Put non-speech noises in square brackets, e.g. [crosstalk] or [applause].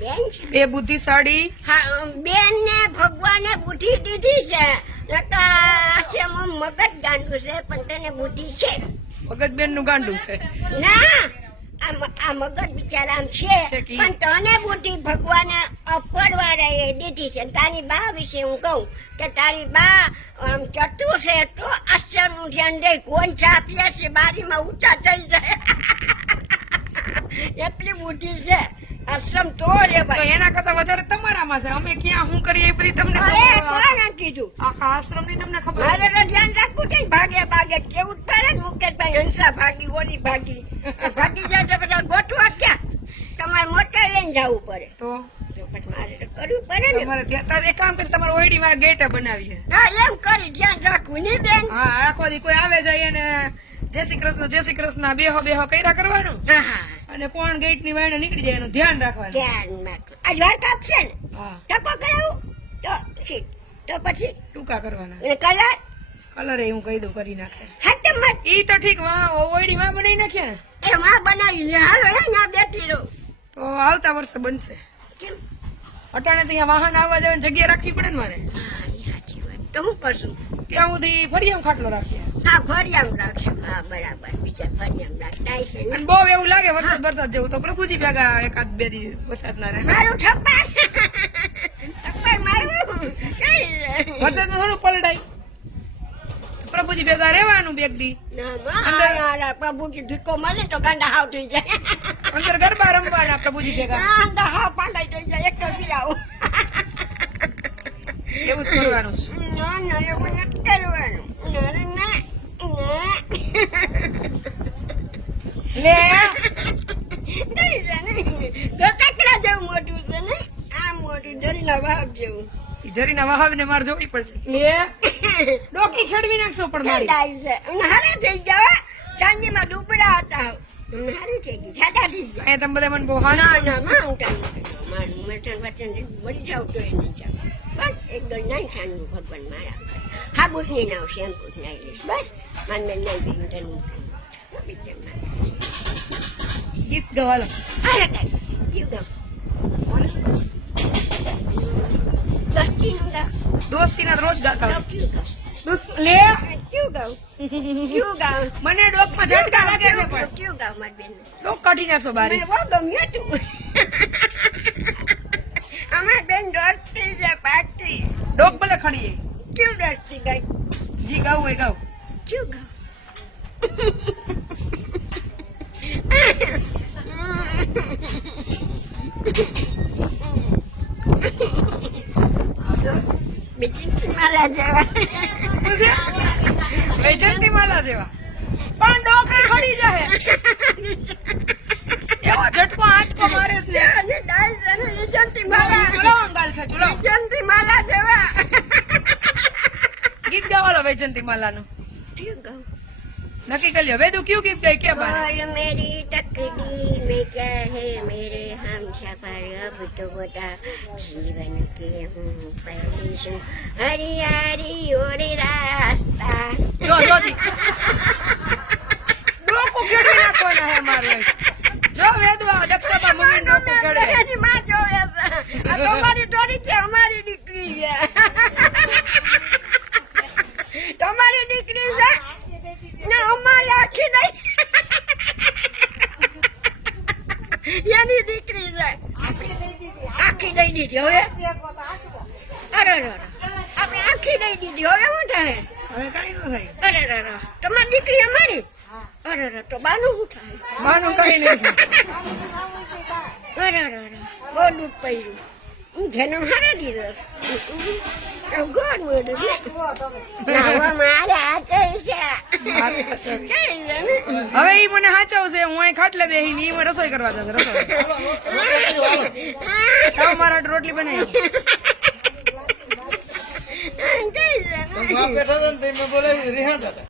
બેન બે બુદ્ધિશાળી? હા બેન ને ભગવાને બુદ્ધિ દીધી છે. નકા મગજ ગાંડું છે પણ તને બુદ્ધિ છે. મગજ બેનનું ગાંડું છે. ના આ આ મગજ બિચારા છે. પણ તને બુદ્ધિ ભગવાને અપરવારે દીધી છે. તારી બા વિશે હું કહું કે તારી બા આમ ચતુર છે તો આશ્ચર્યનું ધ્યાન દે. કોણ ચા પીએ છે બારીમાં ઊંચા થઈ જાય. [laughs] એટલી બુદ્ધિ છે. આશ્રમ તો રે ભાઈ એના કરતા વધારે તમારામાં છે. અમે ક્યાં શું કરીએ એ બધી તમને કોણે કીધું. આખા આશ્રમની તમને ખબર? તો ધ્યાન રાખવું છે ભાગે ભાગે. કેવું પડે ને મુકેશભાઈ? હંસા ભાગી ઓરી ભાગી. ભાગી જાય તો બધા ગોઠવા ક્યાં? તમારે મોટે લઈને જવું પડે. તો? તો પછી મારે તો કરવું પડે ને. તમારે એક કામ કરી તમારે ઓયડી મારા ગેટ બનાવીએ. હા એમ કરી ધ્યાન રાખવું નહીં બેન. હા કોઈ આવે જાય અને જય શ્રી કૃષ્ણ જય શ્રી કૃષ્ણ બેહો બેહો કર્યા કરવાનું? હા હા. અને કોણ ગેટની વાડે નીકળી જાય એનું ધ્યાન રાખવાનું. ધ્યાન રાખવાનું. આજ વાર કાપશે ને? ટકો કરાવું? તો તો પછી. ટૂંકા કરવાના. અને કલર? કલર એ હું કહી દઉં કરી નાખે. હાટમ મત. ઈ તો ઠીક વાહ ઓયડી માં બનાવી નાખ્યા ને? એ માં બનાવી લે. હાલો હે ના બેઠી રહો. તો આવતા વર્ષે બનશે. અટાણે ત્યાં વાહન આવવા જવાની જગ્યા રાખવી પડે ને મારે? હા તો હું કરશું? ત્યાં સુધી ફરી આમ ખાટલો રાખીએ. હા ફરિયામ રાખશું. હા બરાબર. બીજા ફરિયામ રાખતા છે ને. બહુ એવું લાગે વરસાદ વરસાદ જેવું તો પ્રભુજી ભેગા એકાદ બે દી વરસાદ ના રહે. મારું થપ્પા થપ્પા મારું. કઈ રે? થોડું પલડાય. પ્રભુજી ભેગા રહેવાનું દી. ઢીકો મળે તો ગાંડા હાવ થઈ જાય. અંદર ગરબા રમવાના પ્રભુજી ભેગા. ગાંડા હાવ પાડાઈ થઈ જાય. એક તો આવું. એવું જ કરવાનું છે. ના ના એવું નથી કરવાનું ના રે ના ના લે જાય ને ગટકડા જેવું મોટું છે ને? આ મોટું જરીના વાવ જેવું. ઈ જરીના વાહને મારે જોવી પડશે. લે ડોકી ખેડવી નાખશો પણ મારી. ડાઈ છે. હારે થઈ ગયા ચાંદીમાં ડૂબડા હતા. હારી થઈ ગઈ છાટા થઈ ગયા અહીંયા તમે બધા મને બહુ ના ના માં હું મારું મટન વટન વળી જાવ તો એ નહીં જાવ. બસ એક નાઈ છાનનું ભગવાન મારા હા બુટ નહીં નાવ શેમ્પુ નાઈ લઈશ. બસ માન મેં નહીં બેન ગીત ગવાલો હા કાંઈ કયું ગાવ દસ્તીનું ગાવ દોસ્તીના તો રોજ ગાતા દોસ્ત લે કયું ગાવ કયું ગાવ મને ડોકમાં ઝટકા લાગે છે પણ. ક્યુ ગાવ મારી બેન ડોક કાઢી નાખશો બારી. બહુ ગમ્યું તું અમાર બેન દોડતી છે પાકતી ડોક ભલે ખડીએ. ક્યુ દોડતી ગાય? જી ગાવું હોય ગાવ. ક્યુ ગાવ? બેચંતી માલા જેવા. બેચંતી માલા જેવા પણ ડોકી ખડી જાય એવો ઝટકો આંચકો મારે છે. અને માલા ચલો અંગાલ ખે ચલો બેચંતી માલા જેવા ગીત ગાવાલો બેચંતી માલાનું. નક્કી કરી લો વેદુ કયું ગીત ગાય? કે બાર? મેરી તકદી મેં ક્યા હે મેરે પાડ્યો બુદ્ધો ગોટા જીવન કે હું પહેરી છું હરિયારી ઓરે રાસ્તા જો જો ડોકું કેડી નાખવાના હે મારે જો વેદવા દક્ષાબા મમ્મી ડોકું કેડે માં જો આ તમારી ડોરી છે, અમારી દીકરી દઈ દીધી હવે? અરે અરે અરે. આપણે આખી દઈ દીધી હવે શું થાય? હવે કઈ ન થાય. અરે અરે. તમારી દીકરી અમારી? અરે અરે તો બાનું શું થાય? બાનું કઈ નહીં અરે અરે બહુ દૂધ પડ્યું. હું જેનો હારા મારું ને? હવે એ મને સાચવશે હું અહીં ખાટલે બેહી ની મને રસોઈ કરવા જશે રસોઈ. તાવ મારા રોટલી બનાવી કઈ છે ને? બેઠા હતા ને તે મેં બોલાવી રિહાતા હતા